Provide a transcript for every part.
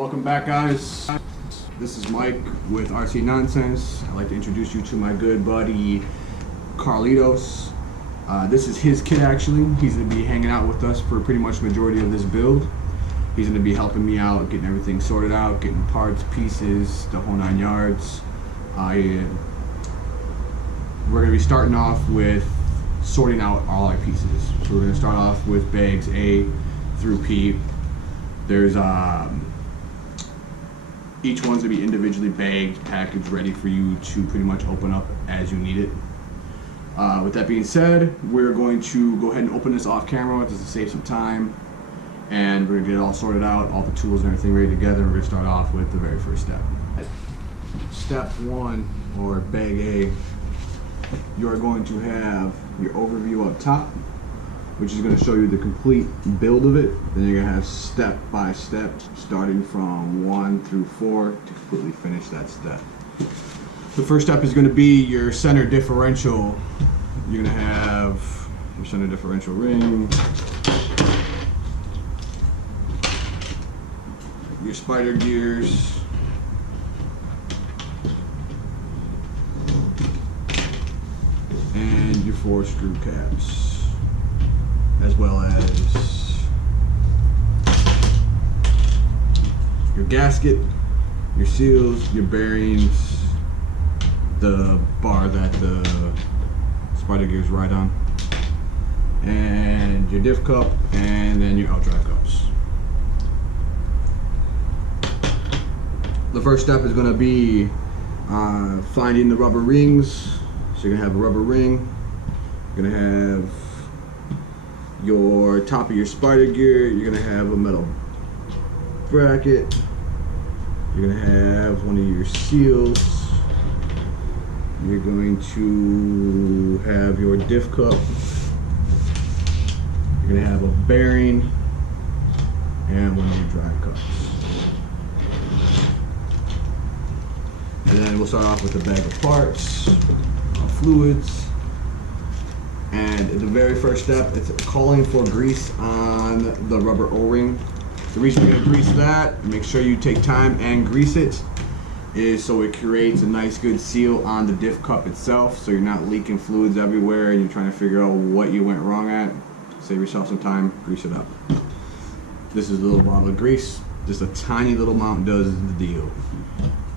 Welcome back, guys. This is Mike with RC Nonsense. I'd like to introduce you to my good buddy Carlitos. This is his kit actually. He's going to be hanging out with us for pretty much the majority of this build. He's going to be helping me out, getting everything sorted out, getting parts, pieces, the whole 9 yards. We're going to be starting off with sorting out all our pieces. So we're going to start off with bags A through P. There's each one's going to be individually bagged, packaged, ready for you to pretty much open up as you need it. With that being said, we're going to go ahead and open this off camera just to save some time, and we're going to get it all sorted out, all the tools and everything ready together. We're going to start off with the very first step. Step 1, or bag A, you're going to have your overview up top, which is going to show you the complete build of it. Then you're going to have step by step, starting from 1 through 4 to completely finish that step. The first step is going to be your center differential. You're going to have your center differential ring, your spider gears, and your 4 screw caps, as well as your gasket, your seals, your bearings, the bar that the spider gears ride on, and your diff cup, and then your out-drive cups. The first step is going to be finding the rubber rings. So you're going to have a rubber ring, you're going to have your top of your spider gear, you're going to have a metal bracket, you're going to have one of your seals, you're going to have your diff cup, you're going to have a bearing, and one of your drive cups. And then we'll start off with a bag of parts, fluids, and the very first step, it's calling for grease on the rubber O-ring. The reason you're going to grease that, make sure you take time and grease it, is so it creates a nice good seal on the diff cup itself, so you're not leaking fluids everywhere and you're trying to figure out what you went wrong at. Save yourself some time, grease it up. This is a little bottle of grease, just a tiny little amount does the deal.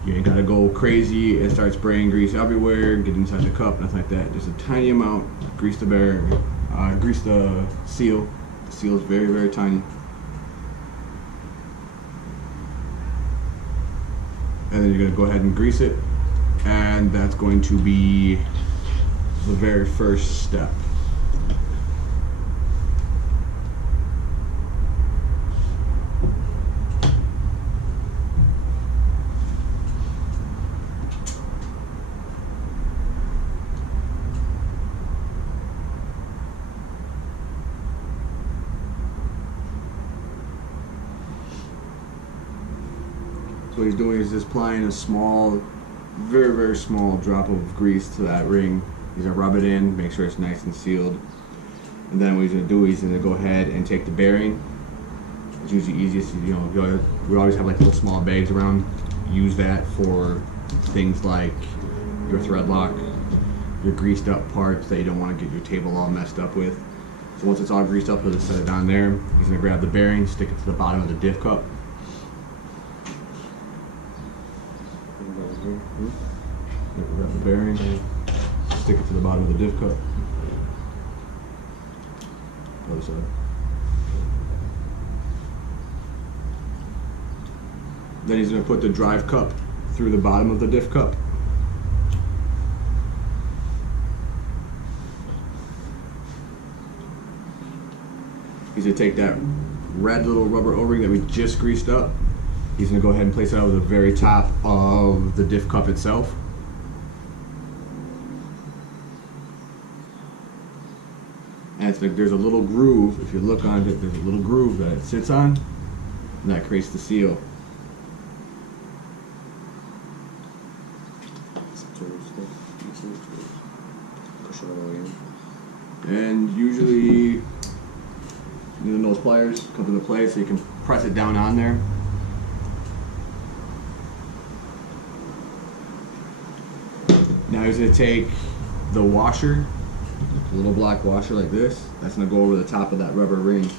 You ain't gotta go crazy and start spraying grease everywhere, get inside the cup, nothing like that. Just a tiny amount, grease the grease the seal. The seal is very, very tiny. And then you're gonna go ahead and grease it, and that's going to be the very first step. So what he's doing is just applying a small, very, very small drop of grease to that ring. He's gonna rub it in, make sure it's nice and sealed. And then what he's gonna do is he's gonna go ahead and take the bearing. It's usually easiest, you know, we always have like little small bags around. Use that for things like your thread lock, your greased up parts that you don't want to get your table all messed up with. So once it's all greased up, he'll just set it down there. He's gonna grab the bearing, stick it to the bottom of the diff cup. Grab the bearing, stick it to the bottom of the diff cup. Other side. Then he's going to put the drive cup through the bottom of the diff cup. He's going to take that red little rubber O-ring that we just greased up. He's going to go ahead and place it over the very top of the diff cup itself. And it's like there's a little groove, if you look on it, there's a little groove that it sits on, and that creates the seal. And usually using those pliers, come into place so you can press it down on there. Now he's going to take the washer, a little black washer like this. That's going to go over the top of that rubber ring.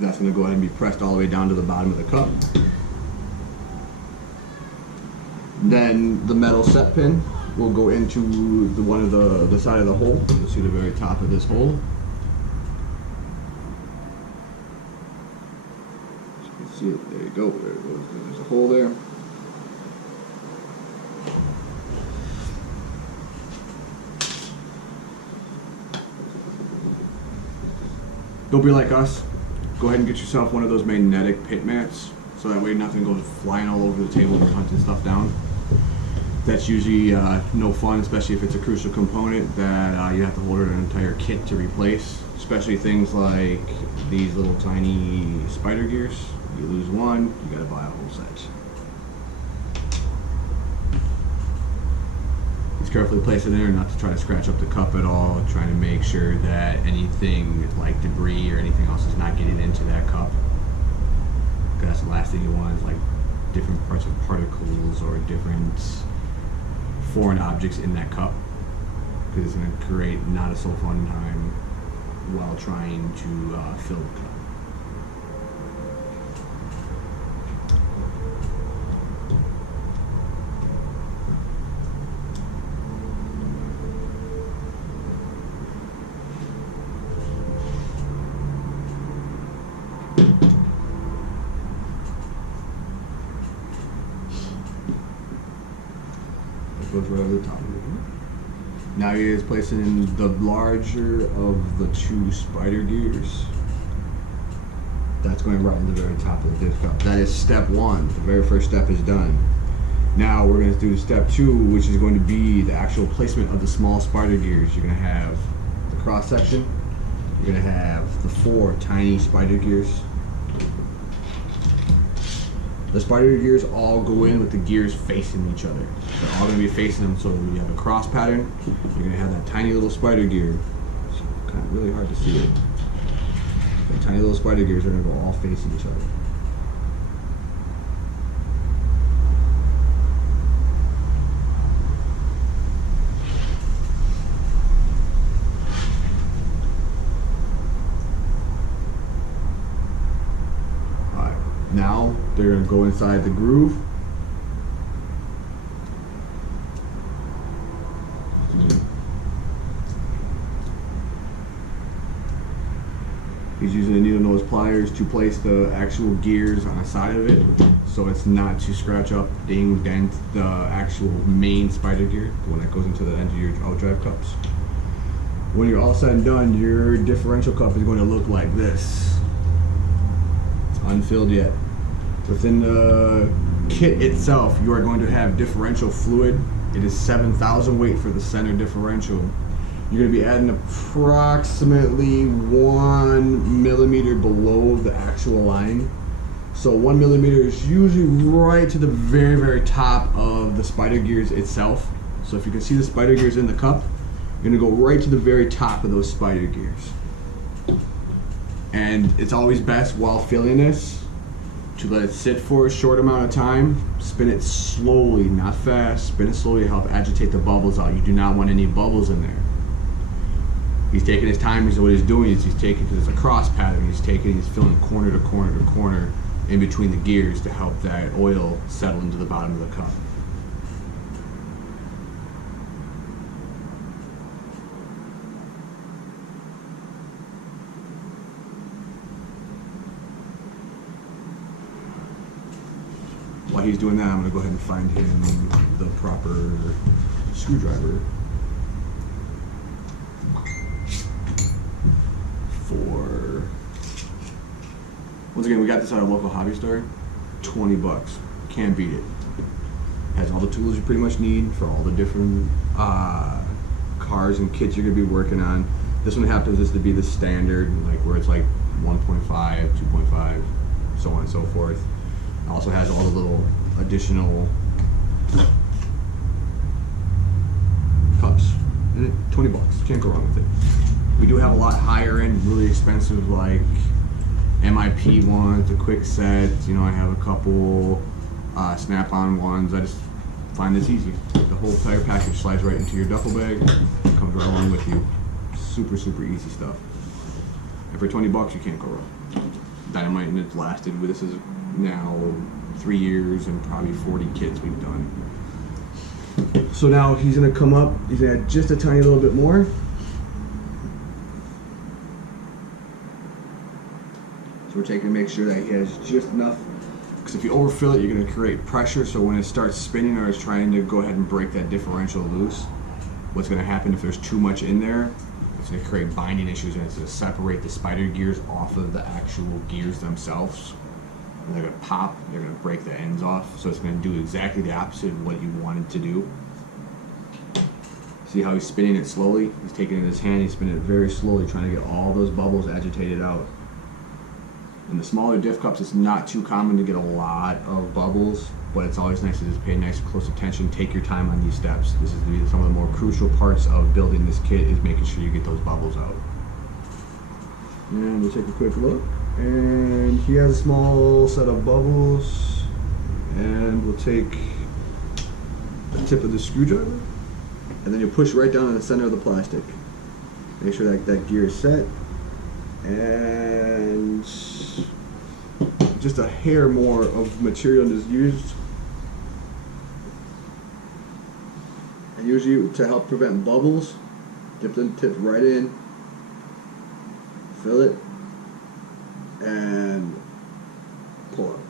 That's going to go ahead and be pressed all the way down to the bottom of the cup. Then the metal set pin will go into one of the side of the hole. You'll see the very top of this hole. You can see it. There you go. There it goes. There's a hole there. Don't be like us. Go ahead and get yourself one of those magnetic pit mats, so that way nothing goes flying all over the table when you're hunting stuff down. That's usually no fun, especially if it's a crucial component that you have to hold an entire kit to replace. Especially things like these little tiny spider gears. You lose one, you gotta buy a whole set. Just carefully place it in there, not to try to scratch up the cup at all. Trying to make sure that anything like debris or anything else is not getting into that cup. Because that's the last thing you want is like different parts of particles or different foreign objects in that cup, because it's going to create not a so fun time while trying to fill the cup. Goes right over the top of it. Now he is placing the larger of the two spider gears. That's going right in the very top of the disc cup. That is step one. The very first step is done. Now we're going to do step two, which is going to be the actual placement of the small spider gears. You're going to have the cross section. You're going to have the 4 tiny spider gears. The spider gears all go in with the gears facing each other. They're all going to be facing them, so when you have a cross pattern, you're going to have that tiny little spider gear. It's kind of really hard to see it. The tiny little spider gears are going to go all facing each other. Now they're going to go inside the groove. He's using the needle nose pliers to place the actual gears on the side of it, so it's not to scratch up, dent the actual main spider gear, the one that goes into the end of your overdrive cups. When you're all said and done, your differential cup is going to look like this. It's unfilled yet. Within the kit itself, you are going to have differential fluid. It is 7,000 weight for the center differential. You're going to be adding approximately 1 millimeter below the actual line. So 1 millimeter is usually right to the very, very top of the spider gears itself. So if you can see the spider gears in the cup, you're going to go right to the very top of those spider gears. And it's always best while filling this to let it sit for a short amount of time. Spin it slowly, not fast. Spin it slowly to help agitate the bubbles out. You do not want any bubbles in there. He's taking his time. So what he's doing is he's taking, because it's a cross pattern, he's filling corner to corner to corner in between the gears to help that oil settle into the bottom of the cup. While he's doing that, I'm going to go ahead and find him the proper screwdriver for... Once again, we got this at our local hobby store. 20 bucks. Can't beat it. Has all the tools you pretty much need for all the different cars and kits you're going to be working on. This one happens to be the standard, like where it's like 1.5, 2.5, so on and so forth. Also has all the little additional cups in it. 20 bucks. Can't go wrong with it. We do have a lot higher end, really expensive, like MIP ones, the quick sets. You know, I have a couple snap-on ones. I just find this easy. The whole entire package slides right into your duffel bag, comes right along with you. Super, super easy stuff. And for 20 bucks, you can't go wrong. Dynamite, and it's lasted. This is now 3 years and probably 40 kits we've done. So now he's gonna come up, he's gonna add just a tiny little bit more. So we're taking to make sure that he has just enough, because if you overfill it, you're gonna create pressure, so when it starts spinning or is trying to go ahead and break that differential loose, what's gonna happen if there's too much in there, it's gonna create binding issues, and it's gonna separate the spider gears off of the actual gears themselves. And they're gonna pop, they're gonna break the ends off, so it's gonna do exactly the opposite of what you wanted to do. See how he's spinning it slowly? He's taking it in his hand, he's spinning it very slowly, trying to get all those bubbles agitated out. In the smaller diff cups, it's not too common to get a lot of bubbles, but it's always nice to just pay nice close attention, take your time on these steps. This is some of the more crucial parts of building this kit, is making sure you get those bubbles out. And we'll take a quick look. And he has a small set of bubbles, and we'll take the tip of the screwdriver, and then you push right down in the center of the plastic. Make sure that that gear is set, and just a hair more of material is used, and usually to help prevent bubbles, dip the tip right in, fill it, and pull it.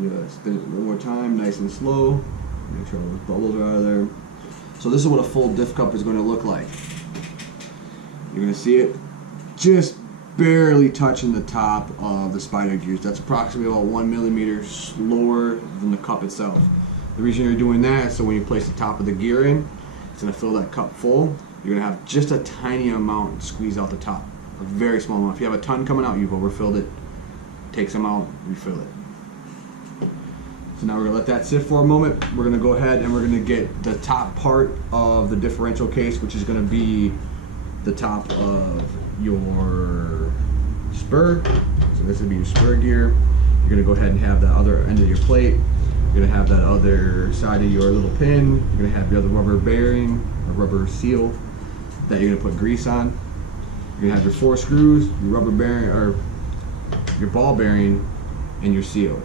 You gotta spin it one more time, nice and slow. Make sure all those bubbles are out of there. So this is what a full diff cup is going to look like. You're going to see it just barely touching the top of the spider gears. That's approximately about 1 millimeter slower than the cup itself. The reason you're doing that is so when you place the top of the gear in, it's going to fill that cup full. You're going to have just a tiny amount squeeze out the top. A very small amount. If you have a ton coming out, you've overfilled it. Take some out, refill it. So now we're going to let that sit for a moment. We're going to go ahead and we're going to get the top part of the differential case, which is going to be the top of your spur. So this would be your spur gear. You're going to go ahead and have the other end of your plate. You're going to have that other side of your little pin. You're going to have your other rubber bearing, or rubber seal that you're going to put grease on. You're going to have your 4 screws, your rubber bearing, or your ball bearing, and your seal.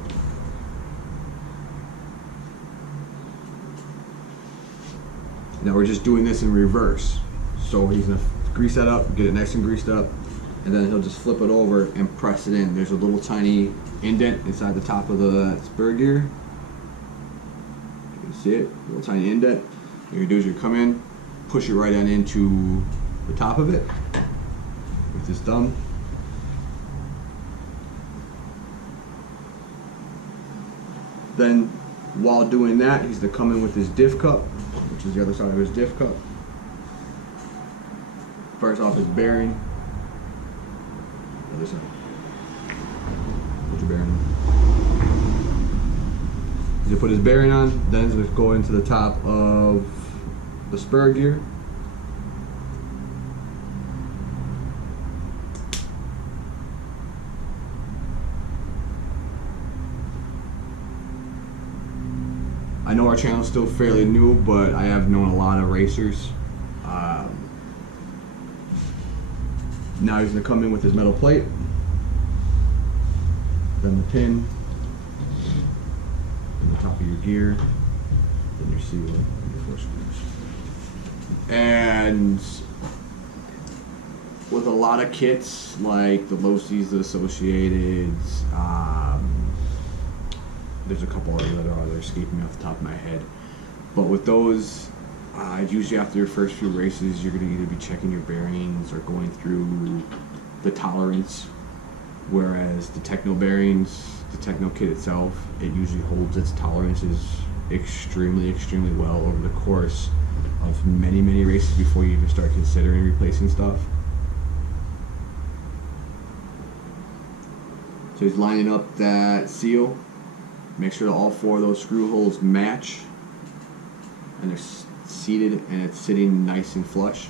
Now we're just doing this in reverse. So he's going to grease that up, get it nice and greased up, and then he'll just flip it over and press it in. There's a little tiny indent inside the top of the spur gear. You can see it, a little tiny indent. What you do is you come in, push it right on into the top of it with his thumb. Then while doing that, he's going to come in with his diff cup, which is the other side of his diff cup. First off his bearing. Other side. Put your bearing on. He's going to put his bearing on, then he's going to go into the top of the spur gear. I know our channel is still fairly new, but I have known a lot of racers. Now he's going to come in with his metal plate, then the pin, and the top of your gear, then your seal, and your 4 screws. And with a lot of kits, like the Locy's, the Associateds, there's a couple other that are escaping me off the top of my head. But with those, usually after your first few races, you're going to either be checking your bearings or going through the tolerance. Whereas the Tekno bearings, the Tekno kit itself, it usually holds its tolerances extremely, extremely well over the course of many, many races before you even start considering replacing stuff. So he's lining up that seal. Make sure that all 4 of those screw holes match and they're seated and it's sitting nice and flush.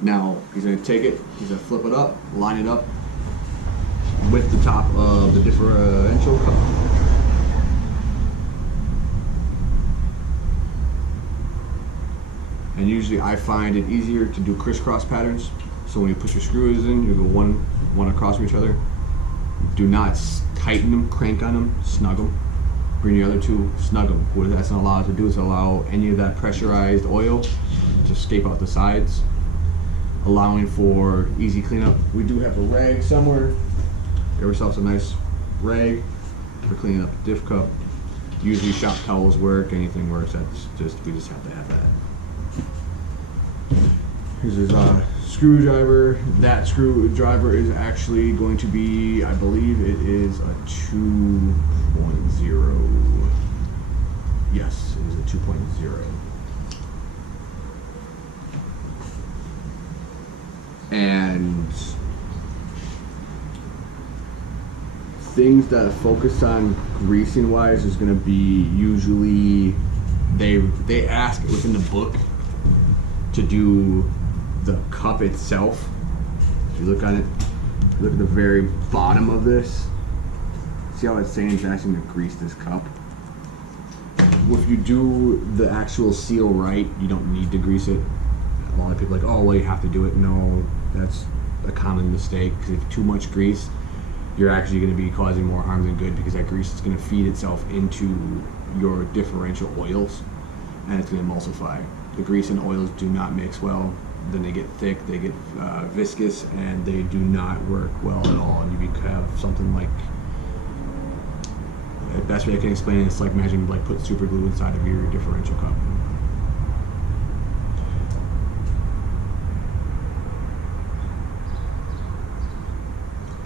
Now he's going to take it, he's going to flip it up, line it up, with the top of the differential cup. And usually I find it easier to do crisscross patterns. So when you put your screws in, you go one across from each other. Do not tighten them, crank on them, snug them. Bring the other two, snug them. What that's going to allow it to do is allow any of that pressurized oil to escape out the sides, allowing for easy cleanup. We do have a rag somewhere. Give ourselves a nice rag for cleaning up the diff cup. Usually shop towels work, anything works. We just have to have that. Here's his screwdriver. That screwdriver is actually going to be, I believe it is a 2.0. Yes, it is a 2.0. And things that focus on greasing wise is going to be usually they ask within the book to do the cup itself. If you look on it, look at the very bottom of this. See how it's saying it's asking to grease this cup? If you do the actual seal right, you don't need to grease it. A lot of people are like, oh, well, you have to do it. No, that's a common mistake, because if too much grease, you're actually going to be causing more harm than good, because that grease is going to feed itself into your differential oils and it's going to emulsify. The grease and oils do not mix well. Then they get thick, they get viscous, and they do not work well at all. And you have something like, the best way I can explain it, it's like imagine like put super glue inside of your differential cup.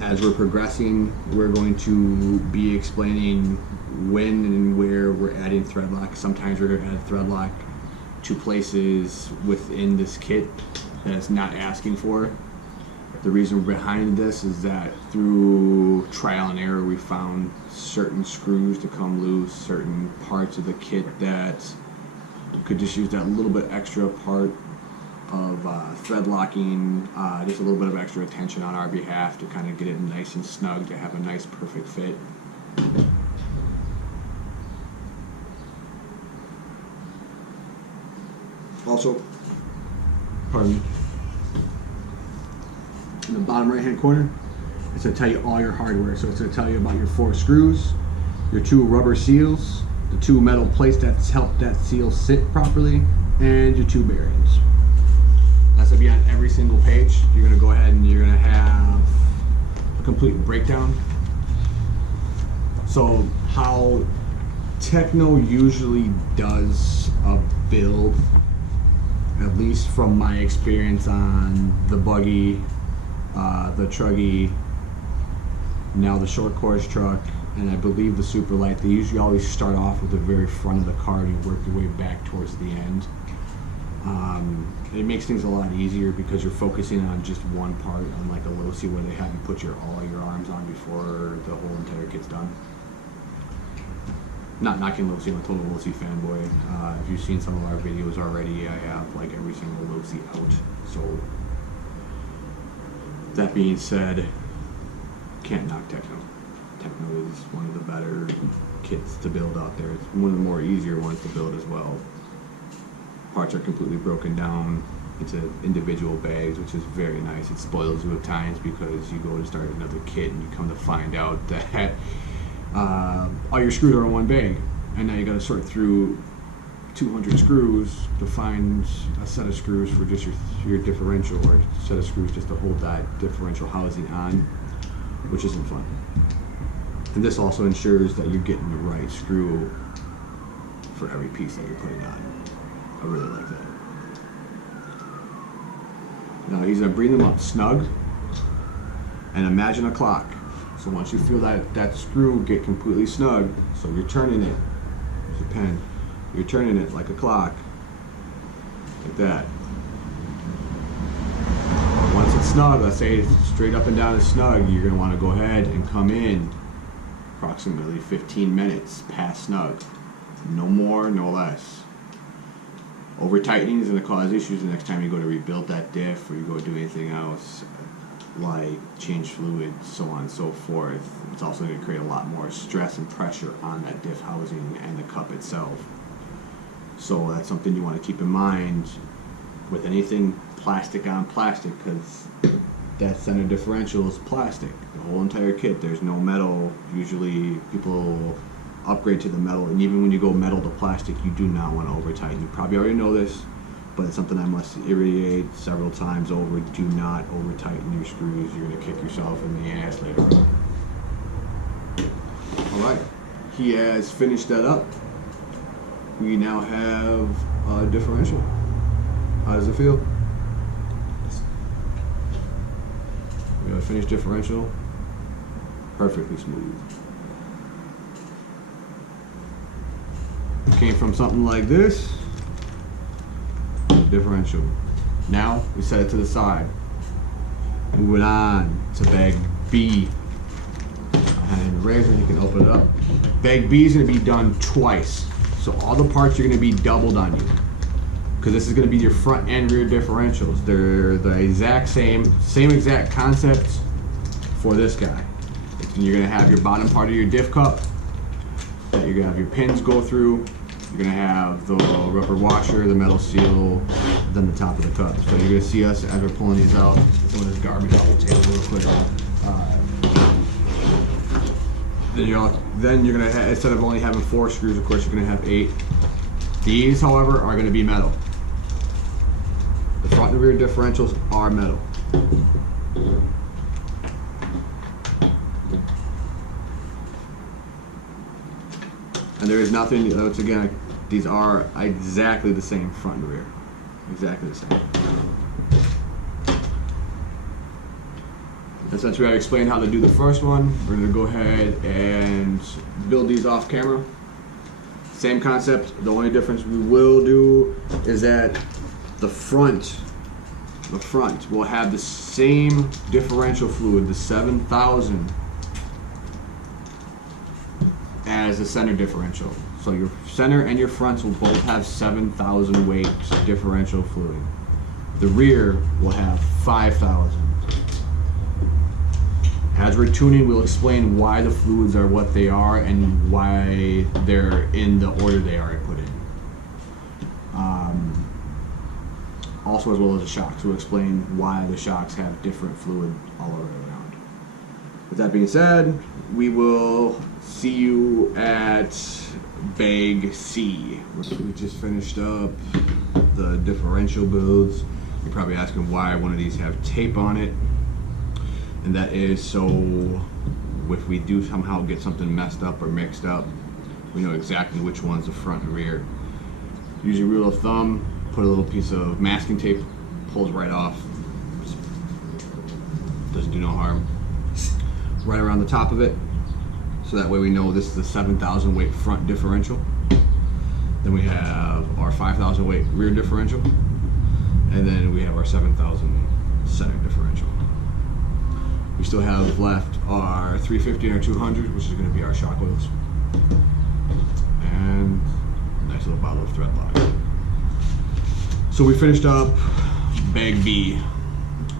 As we're progressing, we're going to be explaining when and where we're adding thread lock. Sometimes we're going to add thread lock to places within this kit that it's not asking for. The reason behind this is that through trial and error, we found certain screws to come loose, certain parts of the kit that could just use that little bit extra part of thread locking, just a little bit of extra attention on our behalf to kind of get it nice and snug, to have a nice perfect fit. Also, pardon me, in the bottom right hand corner, it's going to tell you all your hardware. So it's going to tell you about your 4 screws, your 2 rubber seals, the 2 metal plates that's helped that seal sit properly, and your 2 bearings. That's going to be on every single page. You're going to go ahead and you're going to have a complete breakdown. So how Tekno usually does a build, at least from my experience on the buggy, the truggy, now the short course truck, and I believe the super light, they usually always start off with the very front of the car and you work your way back towards the end. It makes things a lot easier because you're focusing on just one part, unlike a low-C where they have you put all your arms on before the whole entire kit's done. Not knocking low-C, I'm a total low-C fanboy. If you've seen some of our videos already, I have like every single low-C out. So that being said, can't knock Tekno. Tekno is one of the better kits to build out there. It's one of the more easier ones to build as well. Parts are completely broken down into individual bags, which is very nice. It spoils you at times because you go to start another kit and you come to find out that all your screws are in one bag, and now you got to sort through 200 screws to find a set of screws for just your differential, or a set of screws just to hold that differential housing on, which isn't fun. And this also ensures that you're getting the right screw for every piece that you're putting on. I really like that. Now he's going to bring them up snug, and imagine a clock. So once you feel that screw get completely snug, so you're turning it, there's a pen, you're turning it like a clock, like that. Once it's snug, let's say it's straight up and down is snug, you're going to want to go ahead and come in approximately 15 minutes past snug. No more, no less. Over tightening is going to cause issues the next time you go to rebuild that diff or you go do anything else. like change fluid, so on and so forth. It's also going to create a lot more stress and pressure on that diff housing and the cup itself. So that's something you want to keep in mind with anything plastic on plastic, because that center differential is plastic. The whole entire kit, there's no metal. Usually people upgrade to the metal, and even when you go metal to plastic, you do not want to over tighten. You probably already know this, but it's something I must reiterate several times over. Do not over tighten your screws. You're going to kick yourself in the ass later on. Alright, he has finished that up. We now have a differential. How does it feel? We have a finished differential. Perfectly smooth. Came from something like this. Differential. Now we set it to the side. Moving on to bag B. And razor, you can open it up. Bag B is going to be done twice. So all the parts are going to be doubled on you. Because this is going to be your front and rear differentials. They're the exact same exact concept for this guy. You're going to have your bottom part of your diff cup that you're going to have your pins go through. You're going to have the rubber washer, the metal seal, then the top of the cup. So you're going to see us as we're pulling these out. Get some of this garbage off the table real quick. Then you're going to have, instead of only having 4 screws, of course, you're going to have 8. These, however, are going to be metal. The front and rear differentials are metal. And there is nothing, once again, these are exactly the same front and rear. Exactly the same. And since we already explained how to do the first one, we're going to go ahead and build these off camera. Same concept. The only difference we will do is that the front will have the same differential fluid, the 7,000, as the center differential. So your center and your fronts will both have 7,000 weight differential fluid. The rear will have 5,000. As we're tuning, we'll explain why the fluids are what they are and why they're in the order they are put in. Also, as well as the shocks, we'll explain why the shocks have different fluid all around. With that being said, we will see you at bag C. We just finished up the differential builds. You're probably asking why one of these have tape on it. And that is so if we do somehow get something messed up or mixed up, we know exactly which one's the front and rear. Use your rule of thumb, put a little piece of masking tape, pulls right off. Doesn't do no harm. Right around the top of it, so that way we know this is the 7,000 weight front differential. Then we have our 5,000 weight rear differential, and then we have our 7,000 center differential. We still have left our 350 and our 200, which is going to be our shock oils, and a nice little bottle of thread lock. So we finished up bag B.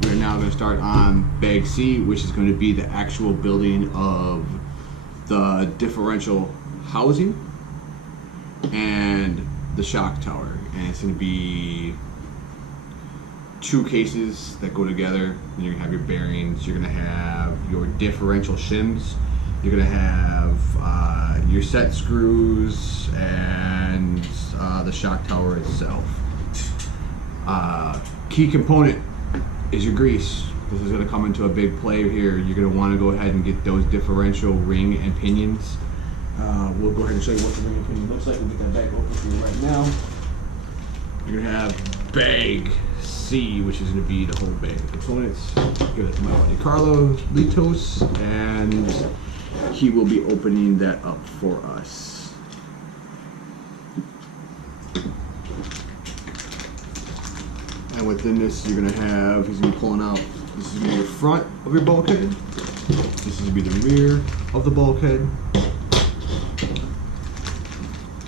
We're now going to start on bag C, which is going to be the actual building of the differential housing and the shock tower. And it's going to be 2 cases that go together. And you're going to have your bearings, you're going to have your differential shims, you're going to have your set screws, and the shock tower itself. Key component is your grease. This is going to come into a big play here. You're going to want to go ahead and get those differential ring and pinions. We'll go ahead and show you what the ring and pinion looks like. We'll get that bag open for you right now. You're going to have bag C, which is going to be the whole bag of components. Give it to my buddy Carlos Litos, and he will be opening that up for us. And within this, you're going to have, he's going to be pulling out, this is going to be the front of your bulkhead. This is going to be the rear of the bulkhead.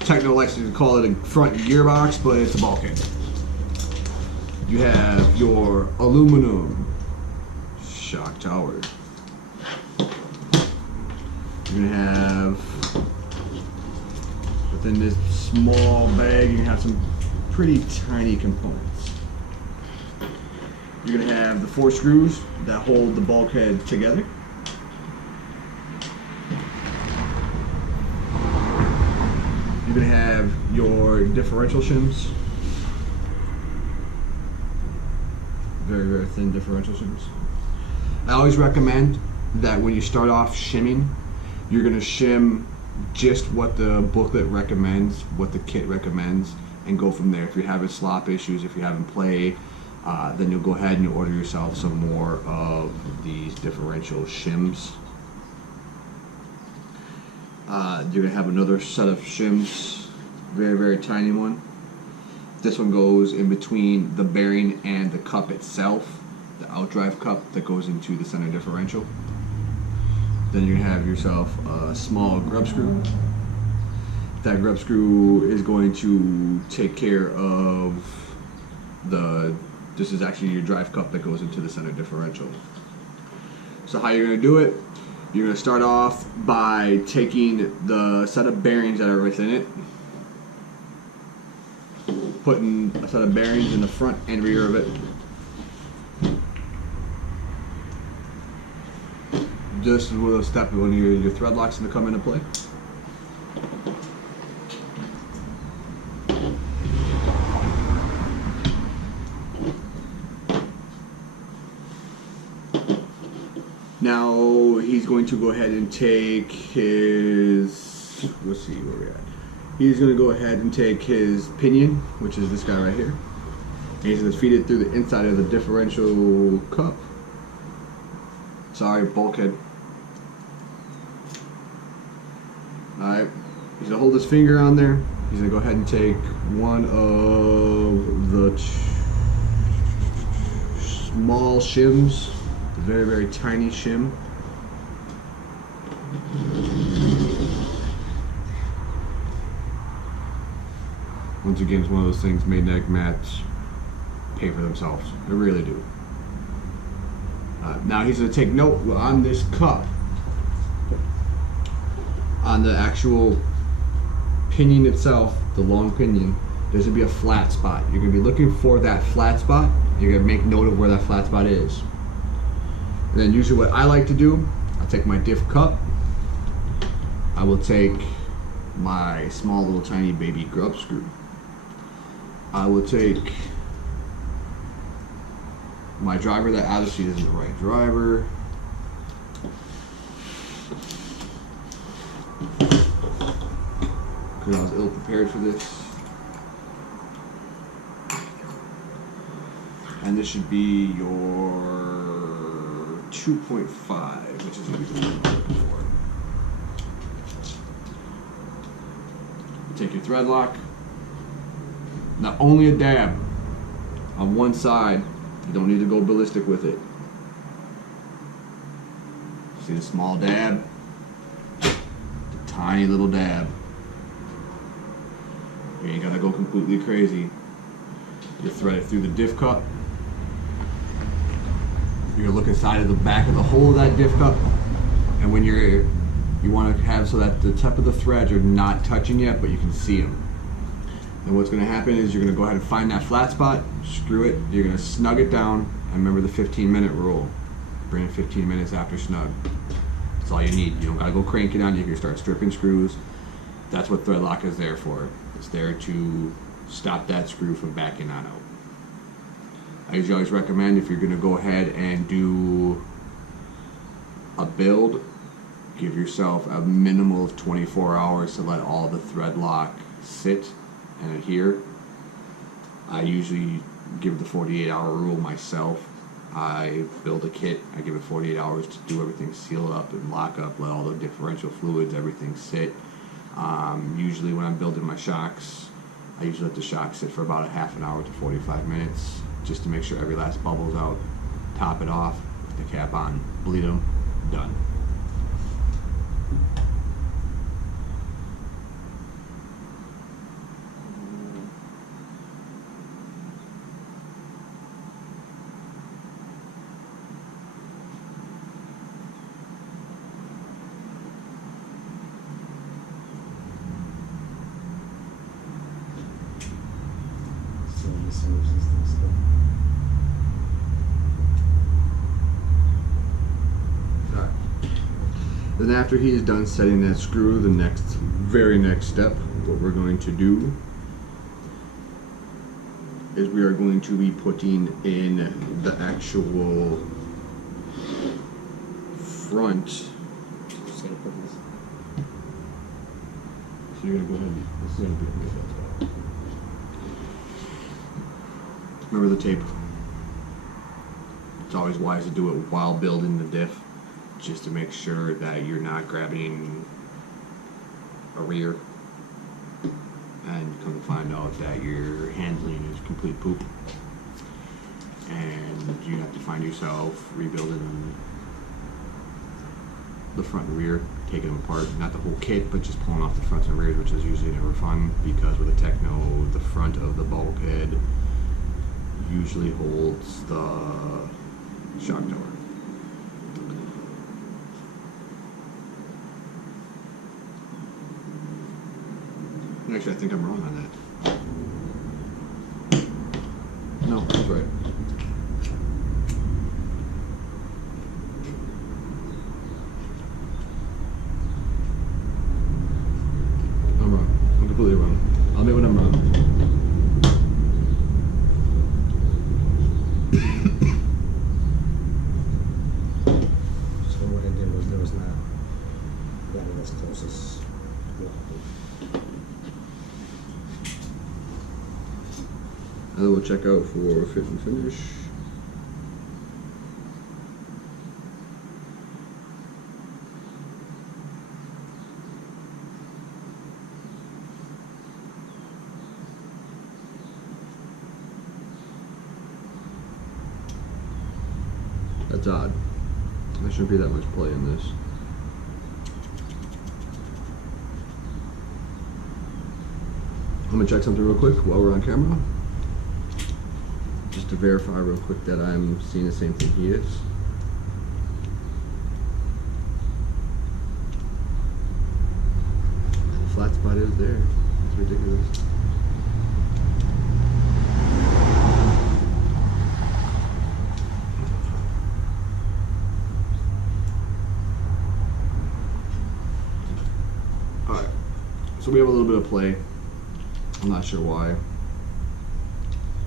Tekno likes to call it a front gearbox, but it's a bulkhead. You have your aluminum shock tower. You're gonna have, within this small bag, you're gonna have some pretty tiny components. You're gonna have the 4 screws that hold the bulkhead together. You're gonna have your differential shims. Very, very thin differential shims. I always recommend that when you start off shimming, you're gonna shim just what the booklet recommends, what the kit recommends, and go from there. If you're having slop issues, if you're having play, then you'll go ahead and you order yourself some more of these differential shims. You're gonna have another set of shims, very, very tiny one. This one goes in between the bearing and the cup itself, the outdrive cup that goes into the center differential. Then you have yourself a small grub screw. That grub screw is going to take care of this is actually your drive cup that goes into the center differential. So how you're going to do it, you're going to start off by taking the set of bearings that are within it, putting a set of bearings in the front and rear of it. Just with a step when your thread lock's going to come into play. Now he's going to go ahead and take his, let's see where we're at. He's going to go ahead and take his pinion, which is this guy right here, and he's going to feed it through the inside of the differential cup. Sorry, bulkhead. Alright, he's going to hold his finger on there. He's going to go ahead and take one of the small shims, the very, very tiny shim. Once again, it's one of those things, made neck mats pay for themselves. They really do. Now he's going to take note on this cup. On the actual pinion itself, the long pinion, there's going to be a flat spot. You're going to be looking for that flat spot. You're going to make note of where that flat spot is. And then usually what I like to do, I'll take my diff cup. I will take my small little tiny baby grub screw. I will take my driver that obviously isn't the right driver. Because I was ill prepared for this. And this should be your 2.5, which is going to be the one I'm looking for. Take your thread lock. Not only a dab on one side, you don't need to go ballistic with it. See the small dab? The tiny little dab. You ain't gotta go completely crazy. You thread it through the diff cup. You're gonna look inside of the back of the hole of that diff cup, and when you want to have so that the tip of the threads are not touching yet, but you can see them. And what's going to happen is you're going to go ahead and find that flat spot, screw it, you're going to snug it down, and remember the 15-minute rule. Bring it 15 minutes after snug. That's all you need. You don't got to go crank it on, you can start stripping screws. That's what thread lock is there for. It's there to stop that screw from backing on out. I usually always recommend, if you're going to go ahead and do a build, give yourself a minimum of 24 hours to let all the thread lock sit and adhere. I usually give the 48-hour rule myself. I build a kit, I give it 48 hours to do everything, seal up and lock up, let all the differential fluids, everything sit. Usually when I'm building my shocks, I usually let the shock sit for about a half an hour to 45 minutes just to make sure every last bubble's out. Top it off, put the cap on, bleed them, done. Alright. Then after he is done setting that screw, the very next step, what we're going to do is we are going to be putting in the actual front. Just gonna put this. So you're gonna go ahead. This is gonna be a good. Remember the tape. It's always wise to do it while building the diff, just to make sure that you're not grabbing a rear and come to find out that your handling is complete poop, and you have to find yourself rebuilding the front and rear, taking them apart, not the whole kit, but just pulling off the fronts and rears, which is usually never fun, because with a Tekno, the front of the bulkhead usually holds the shock tower. Actually, I think I'm wrong on that. No, that's right. I'm wrong. I'm completely wrong. I'll admit when I'm wrong. So what I did was there was not that as close as And then we'll check out for fit and finish. That's odd. There shouldn't be that much play in this. I'm gonna check something real quick while we're on camera. Just to verify real quick that I'm seeing the same thing he is. And the flat spot is there. It's ridiculous. Alright, so we have a little bit of play. I'm not sure why,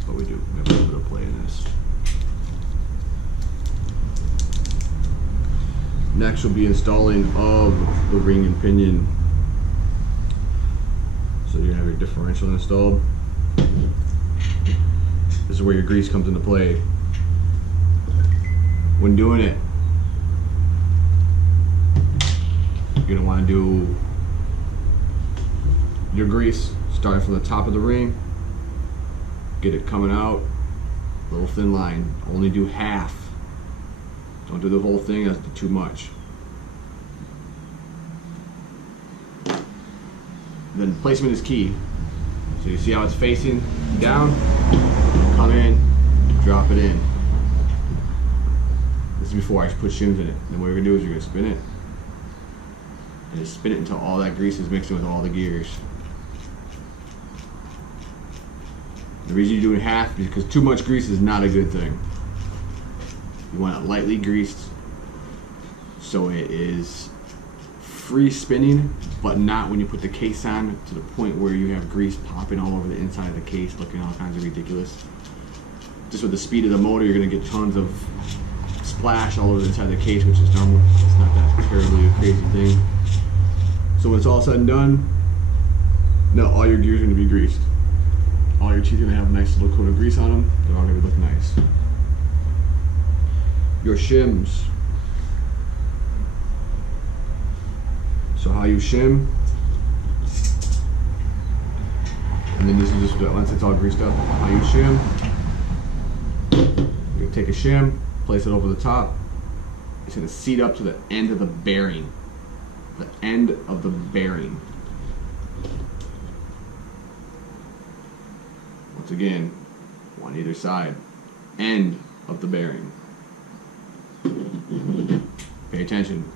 but we do. We have a little bit of play in this. Next will be installing of the ring and pinion. So you have your differential installed. This is where your grease comes into play. When doing it, you're gonna want to do your grease starting from the top of the ring. Get it coming out, little thin line. Only do half. Don't do the whole thing, that's too much. Then placement is key. So you see how it's facing down? Come in, drop it in. This is before I put shims in it. Then what you're gonna do is you're gonna spin it. And just spin it until all that grease is mixing with all the gears. The reason you're doing half is because too much grease is not a good thing. You want it lightly greased so it is free spinning, but not when you put the case on to the point where you have grease popping all over the inside of the case, looking all kinds of ridiculous. Just with the speed of the motor, you're going to get tons of splash all over the inside of the case, which is normal. It's not that terribly a crazy thing. So when it's all said and done, now all your gears are going to be greased. All your teeth are going to have a nice little coat of grease on them. They're all going to look nice. Your shims. So how you shim, and then this is just once it's all greased up, how you shim. You take a shim, place it over the top. It's going to seat up to the end of the bearing. The end of the bearing. Once again, one either side. End of the bearing. Pay attention.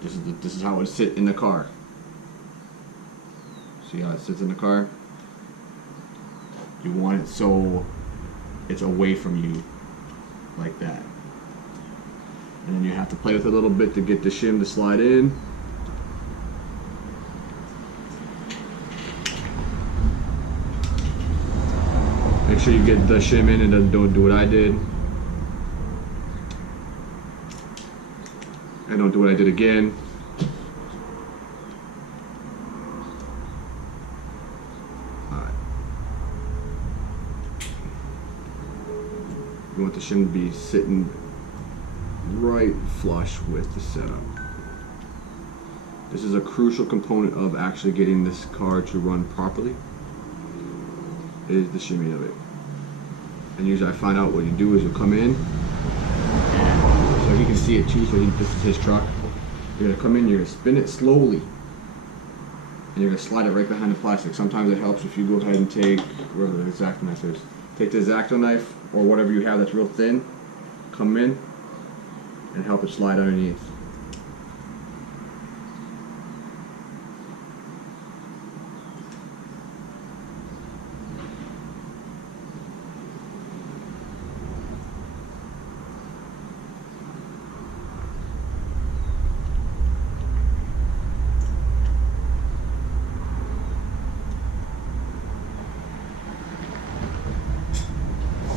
This is how it would sit in the car. See how it sits in the car? You want it so it's away from you like that. And then you have to play with it a little bit to get the shim to slide in. Make sure you get the shim in and then don't do what I did. And don't do what I did again. Alright. You want the shim to be sitting right flush with the setup. This is a crucial component of actually getting this car to run properly, is the shimming of it. And usually I find out what you do is you'll come in, and so he can see it too, so this is his truck. You're gonna come in, you're gonna spin it slowly, and you're gonna slide it right behind the plastic. Sometimes it helps if you go ahead and take, whatever the X-Acto knife is, take the X-Acto knife or whatever you have that's real thin, come in, and help it slide underneath.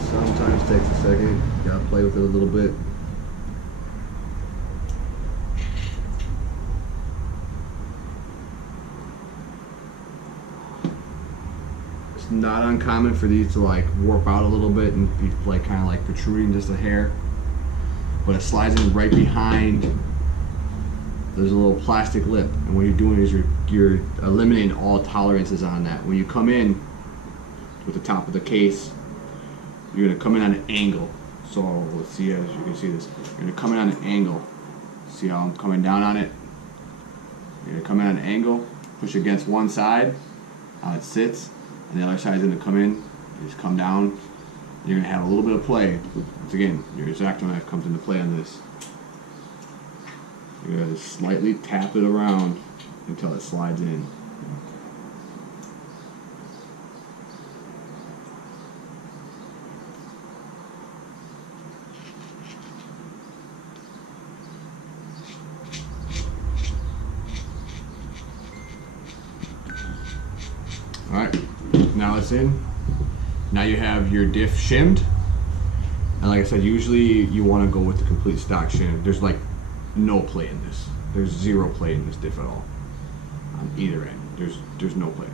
Sometimes takes a second, you gotta play with it a little bit. It's not uncommon for these to like warp out a little bit and be like kind of like protruding just a hair, but it slides in right behind. There's a little plastic lip, and what you're doing is you're eliminating all tolerances on that. When you come in with the top of the case, you're gonna come in on an angle. So let's see, as you can see this, you're gonna come in on an angle. See how I'm coming down on it? You're gonna come in on an angle, push against one side, how it sits, and the other side's gonna come in. You just come down. You're gonna have a little bit of play. Once again, your X-Acto knife comes into play on this. You're gonna slightly tap it around until it slides in. Alright, now it's in. Now you have your diff shimmed. And like I said, usually you want to go with the complete stock shim. There's like no play in this. There's zero play in this diff at all. On either end. There's no play.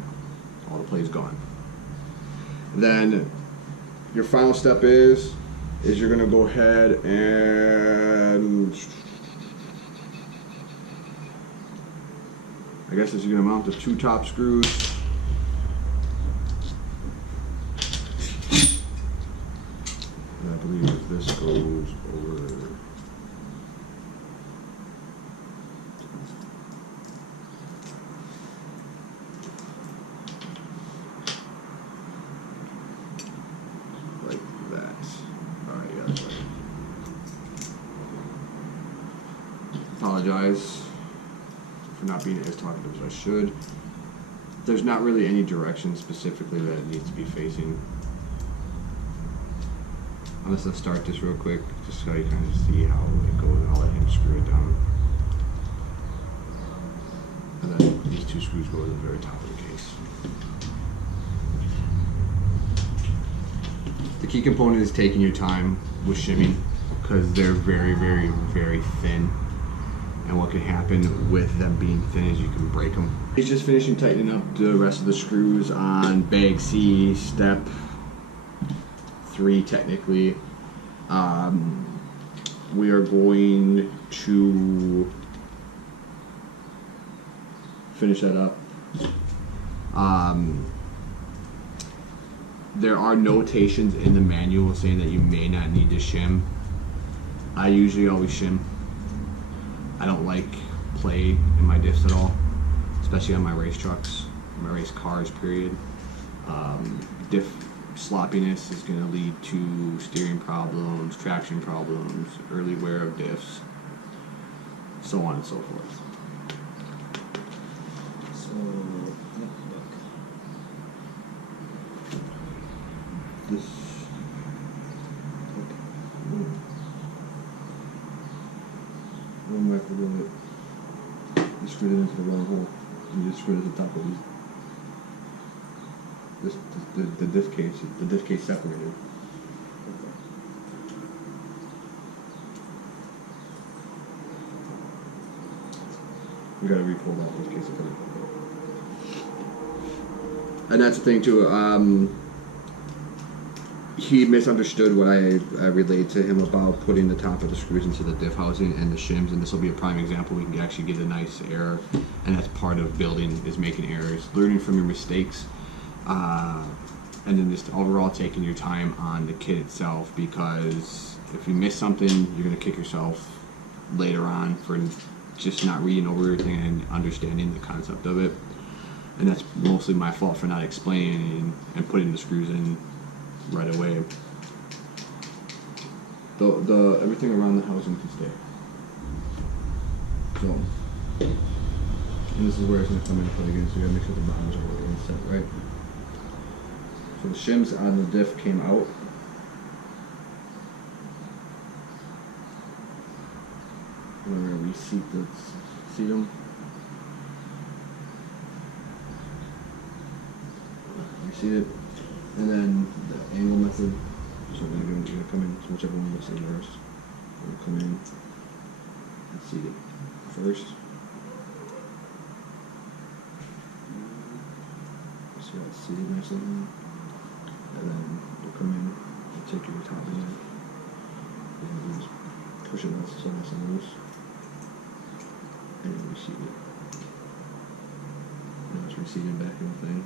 All the play is gone. Then your final step is you're gonna go ahead and I guess you're gonna mount the two top screws. And I believe this goes over. Like that. Alright, yeah, that's right. Apologize for not being as talkative as I should. There's not really any direction specifically that it needs to be facing. I'm just gonna start this real quick, just so you kind of see how it goes, and I'll let him screw it down. And then these two screws go to the very top of the case. The key component is taking your time with shimming, because they're very, very, very thin. And what can happen with them being thin is you can break them. He's just finishing tightening up the rest of the screws on bag C, step 3 technically. We are going to finish that up. There are notations in the manual saying that you may not need to shim. I usually always shim. I don't like play in my diffs at all, especially on my race trucks, my race cars, period. Diff sloppiness is going to lead to steering problems, traction problems, early wear of diffs, so on and so forth. So, look. This, One back a little bit. You screwed it into the wrong hole. You just screwed it at the top of the diff case. The diff case separated. You gotta re-pull that in case it doesn't. And that's the thing too. He misunderstood what I relayed to him about putting the top of the screws into the diff housing and the shims, and this will be a prime example. We can actually get a nice error, and that's part of building, is making errors, learning from your mistakes, and then just overall taking your time on the kit itself, because if you miss something, you're going to kick yourself later on for just not reading over everything and understanding the concept of it. And that's mostly my fault for not explaining and putting the screws in right away. The everything around the housing can stay. So, and this is where it's going to come into play again, so you gotta make sure the bottoms are really set, right? So the shims on the diff came out. We're going to reseat them. Reseat it. And then the angle method, so we're going to come in, so whichever one looks like first. We're going to come in and seat it first. So that's seated nicely. And then we'll come in and take your top in there. And just push it out so nice and loose. And then reseat it. Now it's reseated back in the thing.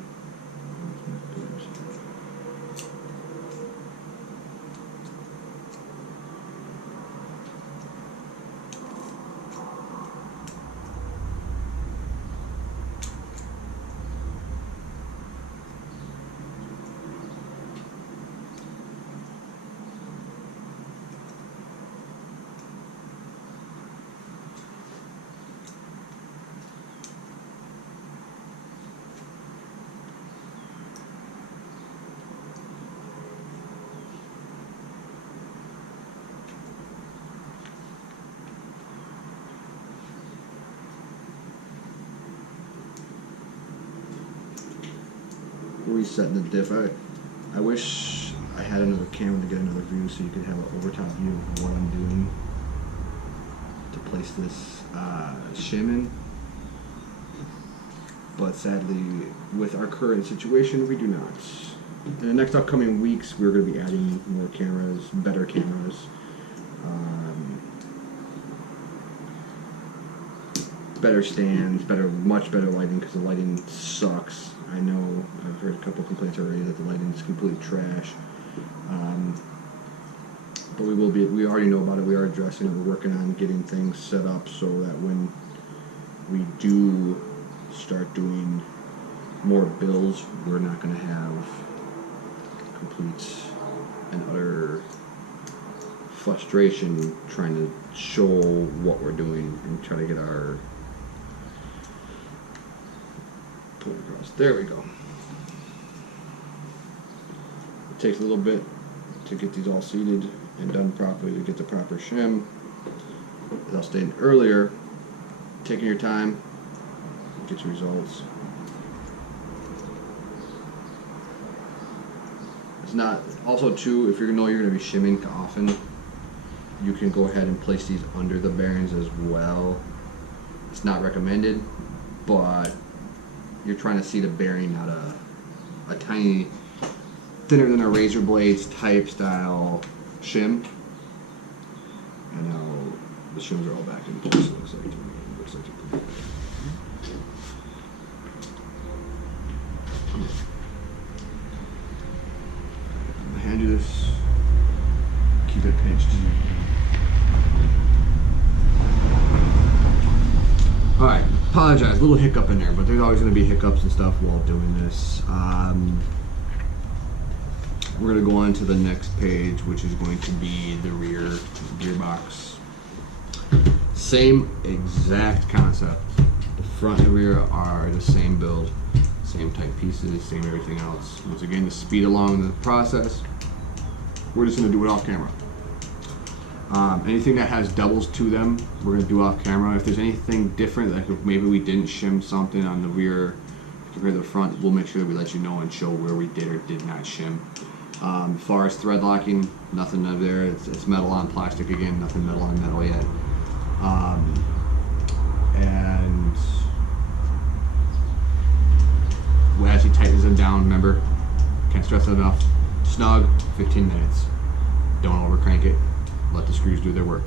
Resetting the diff. I wish I had another camera to get another view so you could have an overtop view of what I'm doing to place this shim in. But sadly, with our current situation, we do not. In the next upcoming weeks, we're going to be adding more cameras, better cameras. Better stands, much better lighting, because the lighting sucks. I know I've heard a couple complaints already that the lighting is complete trash. But we already know about it. We are addressing it. We're working on getting things set up so that when we do start doing more builds, we're not going to have complete and utter frustration trying to show what we're doing and try to get our pull across. There we go. It takes a little bit to get these all seated and done properly, to get the proper shim. As I was stating earlier, taking your time, get your results. It's not, also too, if you know you're going to be shimming often, you can go ahead and place these under the bearings as well. It's not recommended, but you're trying to see the bearing, not a tiny, thinner than a razor blades type style shim. And now the shims are all back in place. It looks like to me. It looks like they're pretty good. I'm gonna hand you this. Keep it pinched. All right. Apologize, a little hiccup in there, but there's always going to be hiccups and stuff while doing this. We're going to go on to the next page, which is going to be the rear gearbox. Same exact concept. The front and the rear are the same build, same type pieces, same everything else. Once again, to speed along the process, we're just going to do it off camera. Anything that has doubles to them, we're going to do off camera. If there's anything different, like if maybe we didn't shim something on the rear compared to the front, we'll make sure that we let you know and show where we did or did not shim. As far as thread locking, nothing up there. It's metal on plastic again, nothing metal on metal yet. And as he tightens them down, remember, can't stress it enough, snug, 15 minutes. Don't overcrank it. Let the screws do their work.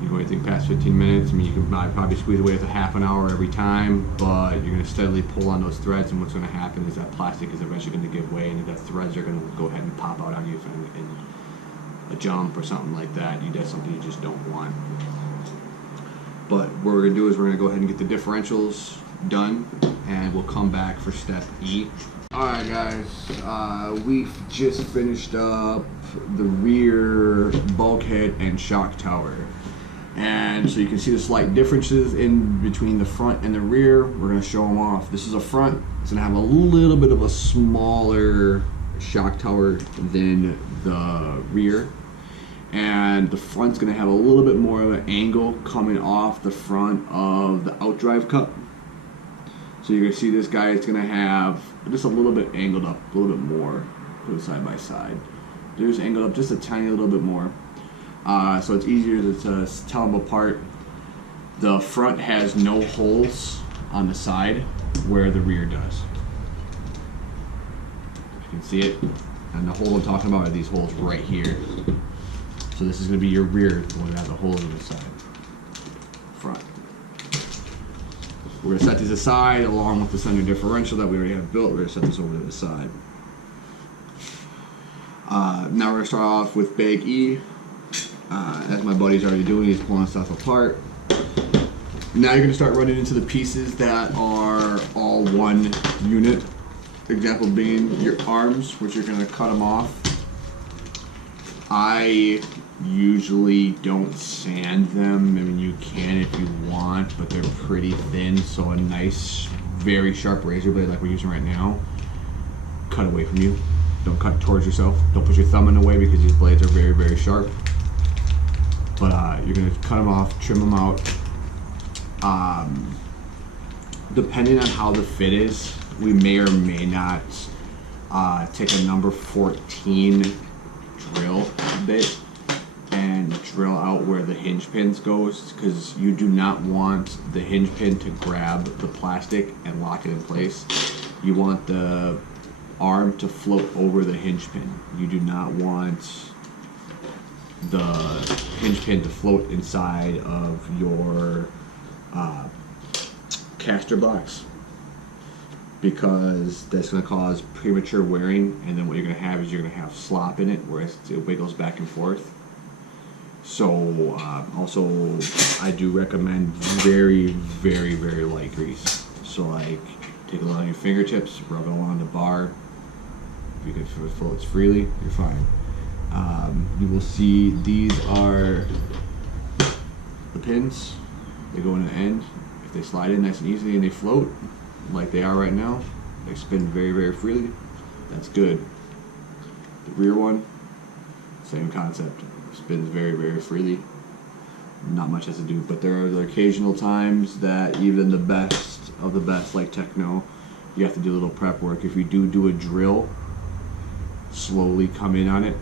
You go anything past 15 minutes, I mean, you can probably squeeze away with a half an hour every time, but you're going to steadily pull on those threads, and what's going to happen is that plastic is eventually going to give way, and the threads are going to go ahead and pop out on you in a jump or something like that. That's something you just don't want. But what we're going to do is we're going to go ahead and get the differentials done, and we'll come back for step E. Alright guys, we've just finished up the rear bulkhead and shock tower. And so you can see the slight differences in between the front and the rear. We're going to show them off. This is a front. It's going to have a little bit of a smaller shock tower than the rear. And the front's going to have a little bit more of an angle coming off the front of the outdrive cup. So you're going to see this guy is going to have just a little bit angled up, a little bit more. Put it side by side. There's angled up just a tiny little bit more. So it's easier to tell them apart. The front has no holes on the side where the rear does. You can see it. And the hole I'm talking about are these holes right here. So this is going to be your rear, the one that has the holes on the side. Front. We're going to set these aside along with the center differential that we already have built. We're going to set this over to the side. Now we're going to start off with bag E. As my buddy's already doing, he's pulling stuff apart. Now you're going to start running into the pieces that are all one unit. Example being your arms, which you're going to cut them off. I usually don't sand them. I mean, you can if you want, but they're pretty thin, so a nice, very sharp razor blade like we're using right now, cut away from you. Don't cut towards yourself. Don't put your thumb in the way because these blades are very, very sharp. But you're going to cut them off, trim them out. Depending on how the fit is, we may or may not take a number 14 drill bit and drill out where the hinge pins goes, because you do not want the hinge pin to grab the plastic and lock it in place. You want the arm to float over the hinge pin. You do not want the hinge pin to float inside of your caster box, because that's going to cause premature wearing, and then what you're going to have is you're going to have slop in it where it wiggles back and forth. So also I do recommend very, very, very light grease. So like take a lot on your fingertips, rub it along the bar. If you can feel it floats freely, you're fine. You will see these are the pins. They go in the end. If they slide in nice and easy and they float like they are right now, they spin very, very freely. That's good. The rear one, same concept. Spins very, very freely. Not much has to do, but there are the occasional times that even the best of the best, like Tekno, you have to do a little prep work. If you do a drill, slowly come in on it.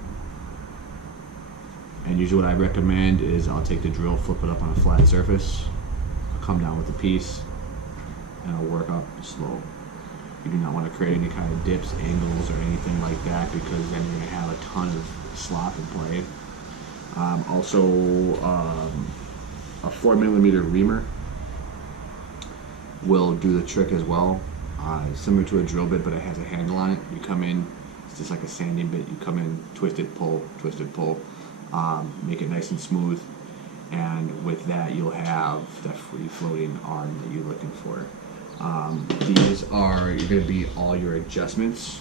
And usually what I recommend is I'll take the drill, flip it up on a flat surface, I'll come down with the piece, and I'll work up slow. You do not want to create any kind of dips, angles, or anything like that, because then you're going to have a ton of slop in play. Also, a 4mm reamer will do the trick as well. Similar to a drill bit, but it has a handle on it. You come in, it's just like a sanding bit. You come in, twist it, pull, make it nice and smooth, and with that you'll have that free floating arm that you're looking for. These are going to be all your adjustments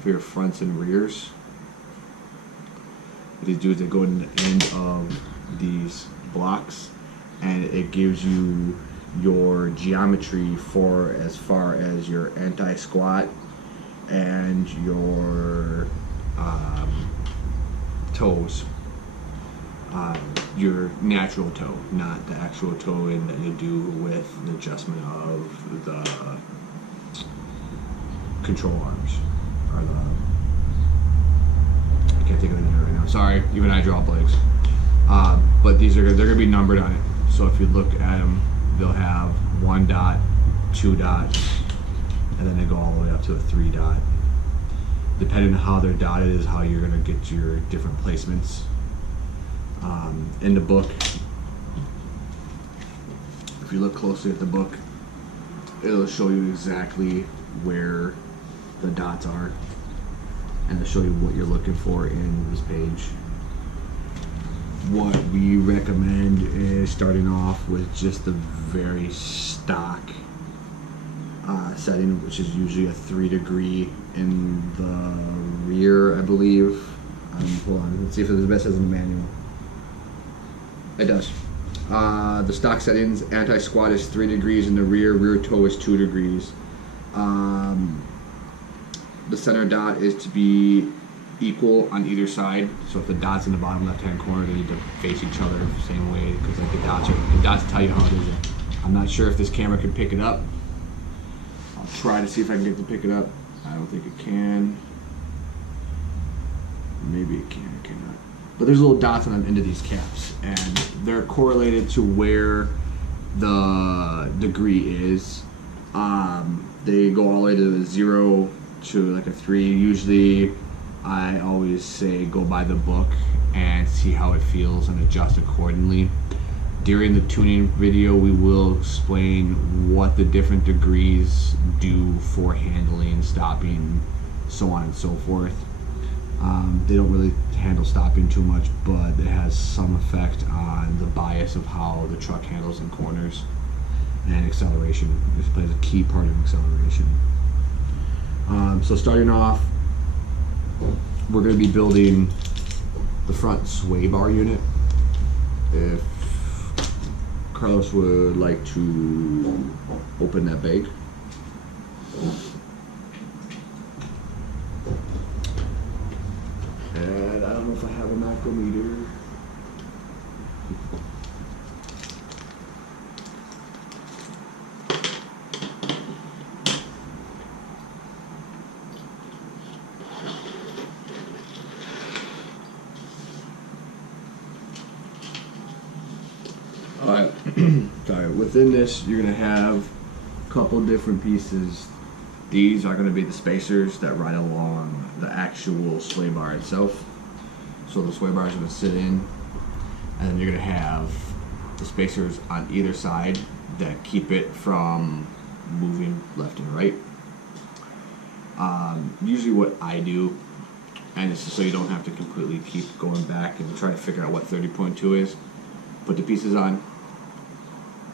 for your fronts and rears. What these do is they go in the end of these blocks, and it gives you your geometry for as far as your anti-squat and your toes. Your natural toe, not the actual toe in that you do with the adjustment of the control arms or the. I can't think of the name right now. Sorry, even I draw blanks. But they're gonna be numbered on it. So if you look at them, they'll have 1 dot, 2 dots, and then they go all the way up to a 3 dot. Depending on how they're dotted is how you're gonna get your different placements. In the book, if you look closely at the book, it'll show you exactly where the dots are, and it'll show you what you're looking for in this page. What we recommend is starting off with just the very stock setting, which is usually a 3° in the rear, I believe. Hold on, let's see if the best says in the manual. It does. The stock settings, anti-squat is 3° in the rear, rear toe is 2°. The center dot is to be equal on either side. So if the dot's in the bottom left-hand corner, they need to face each other the same way, because like the dots tell you how it is. I'm not sure if this camera can pick it up. I'll try to see if I can get it to pick it up. I don't think it can. Maybe it can, it cannot. But there's little dots on the end of these caps, and they're correlated to where the degree is. They go all the way to a 0 to like a 3. Usually, I always say go by the book and see how it feels and adjust accordingly. During the tuning video, we will explain what the different degrees do for handling, stopping, so on and so forth. They don't really handle stopping too much, but it has some effect on the bias of how the truck handles in corners, and acceleration. This plays a key part in acceleration. So starting off, we're going to be building the front sway bar unit. If Carlos would like to open that bag. And I don't know if I have a micrometer. Alright, sorry, within this you're going to have a couple different pieces. These are going to be the spacers that ride along the actual sway bar itself. So the sway bar is going to sit in, and then you're going to have the spacers on either side that keep it from moving left and right. Usually what I do, and this is so you don't have to completely keep going back and try to figure out what 30.2 is, put the pieces on,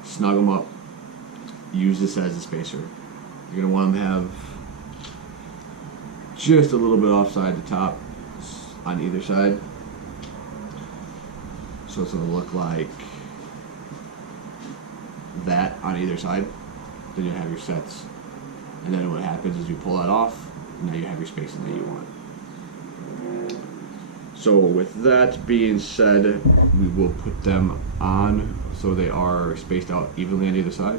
snug them up, use this as a spacer. You're going to want them to have just a little bit offside the top on either side. So it's going to look like that on either side. Then you have your sets. And then what happens is you pull that off, and now you have your spacing that you want. So with that being said, we will put them on so they are spaced out evenly on either side.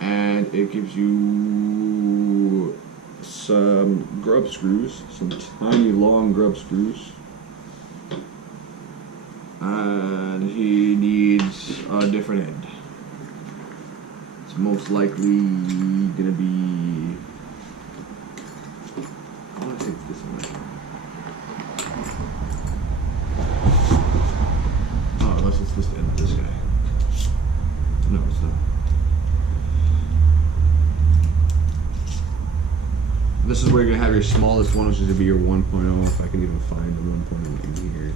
And it gives you some grub screws, some tiny long grub screws. And he needs a different end. It's most likely gonna be, I want to take this one. Oh, unless it's this end of this guy. No, it's not. This is where you're going to have your smallest one, which is going to be your 1.0, if I can even find the 1.0 in here.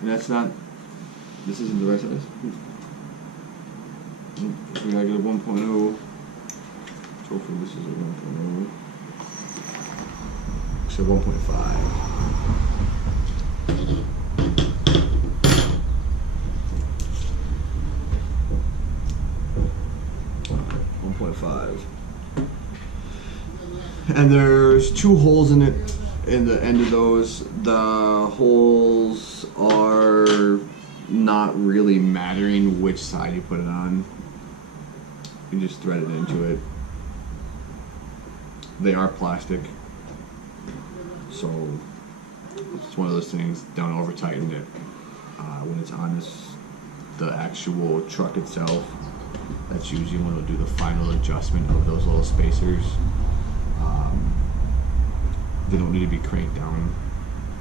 And that's not, this isn't the right size. We gotta get a 1.0. Hopefully this is a 1.0. So 1.5. 410.5. And there's 2 holes in it, in the end of those. The holes are not really mattering which side you put it on. You just thread it into it. They are plastic, so it's one of those things. Don't over tighten it when it's on the actual truck itself. That's usually when we'll do the final adjustment of those little spacers. They don't need to be cranked down,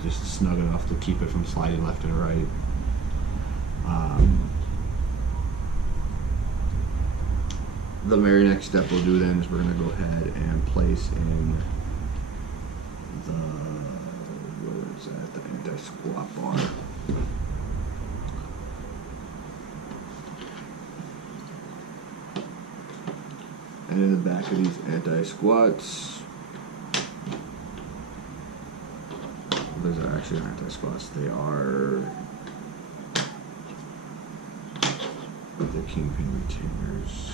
just snug enough to keep it from sliding left and right. The very next step we'll do then is we're going to go ahead and place in the anti-squat bar. And in the back of these anti-squats, those are actually anti-squats. They are the kingpin retainers.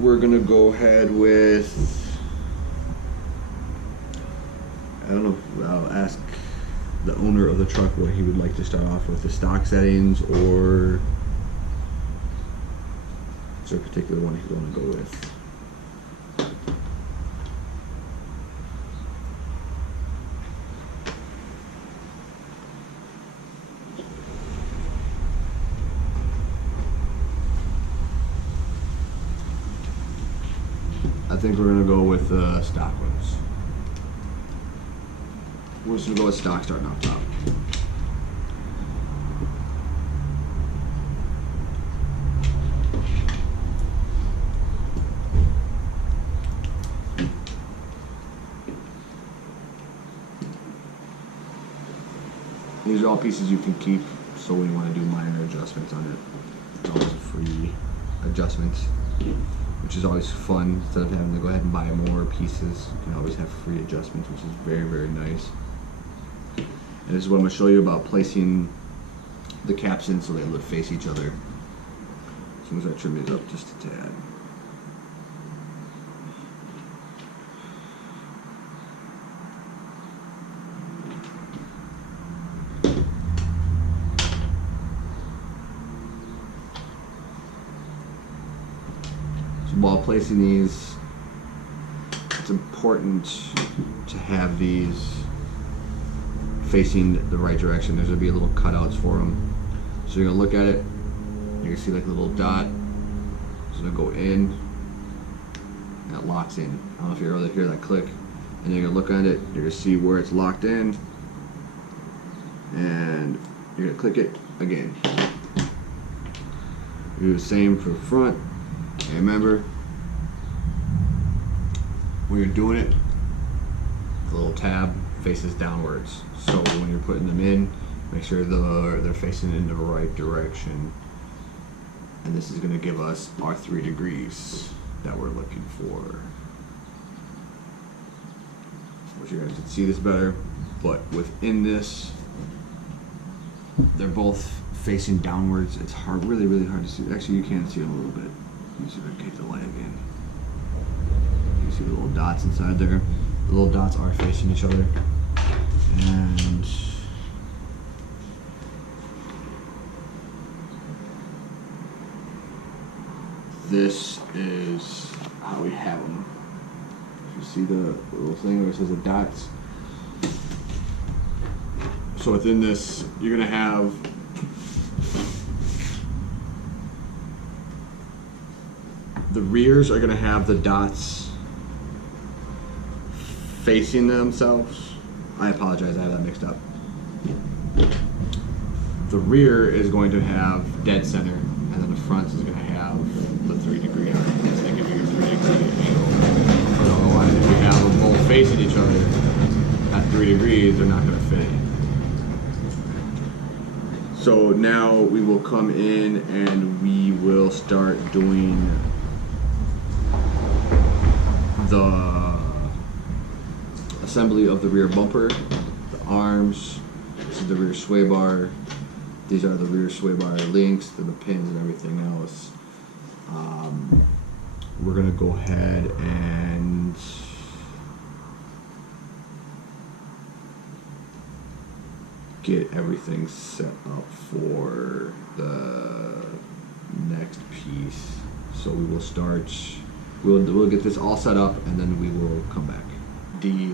We're gonna go ahead with, I don't know, I'll ask the owner of the truck what he would like to start off with, the stock settings, or is there a particular one he's going to go with? I think we're going to go with stock ones. We're just going to go with stock starting off top. These are all pieces you can keep, so when you want to do minor adjustments on it, it's always a free adjustment, which is always fun. Instead of having to go ahead and buy more pieces, you can always have free adjustments, which is very, very nice. And this is what I'm going to show you about placing the caps in so they would face each other. As soon as I trim these up just a tad. While placing these, it's important to have these facing the right direction. There's going to be little cutouts for them. So you're going to look at it, you're going to see like a little dot. It's going to go in, and it locks in. I don't know if you ever hear that click. And you're going to look at it, you're going to see where it's locked in, and you're going to click it again. Do the same for the front. And remember, when you're doing it, the little tab faces downwards. So when you're putting them in, make sure they're facing in the right direction. And this is going to give us our 3 degrees that we're looking for. I wish you guys could see this better, but within this, they're both facing downwards. It's hard, really, really hard to see. Actually, you can see them a little bit. Let me see if I can get the light again. You see the little dots inside there. The little dots are facing each other. And this is how we have them. You see the little thing where it says the dots? So within this, you're going to have the rears are going to have the dots facing themselves. I apologize, I have that mixed up. The rear is going to have dead center, and then the front is going to have the 3 degree arc. It's going to give you your 3 degree angle. Otherwise, if you have them both facing each other at 3 degrees, they're not going to fit. So now we will come in and we will start doing the assembly of the rear bumper, the arms, is the rear sway bar. These are the rear sway bar links to the pins and everything else. We're gonna go ahead and get everything set up for the next piece. So we will start. We'll get this all set up, and then we will come back. The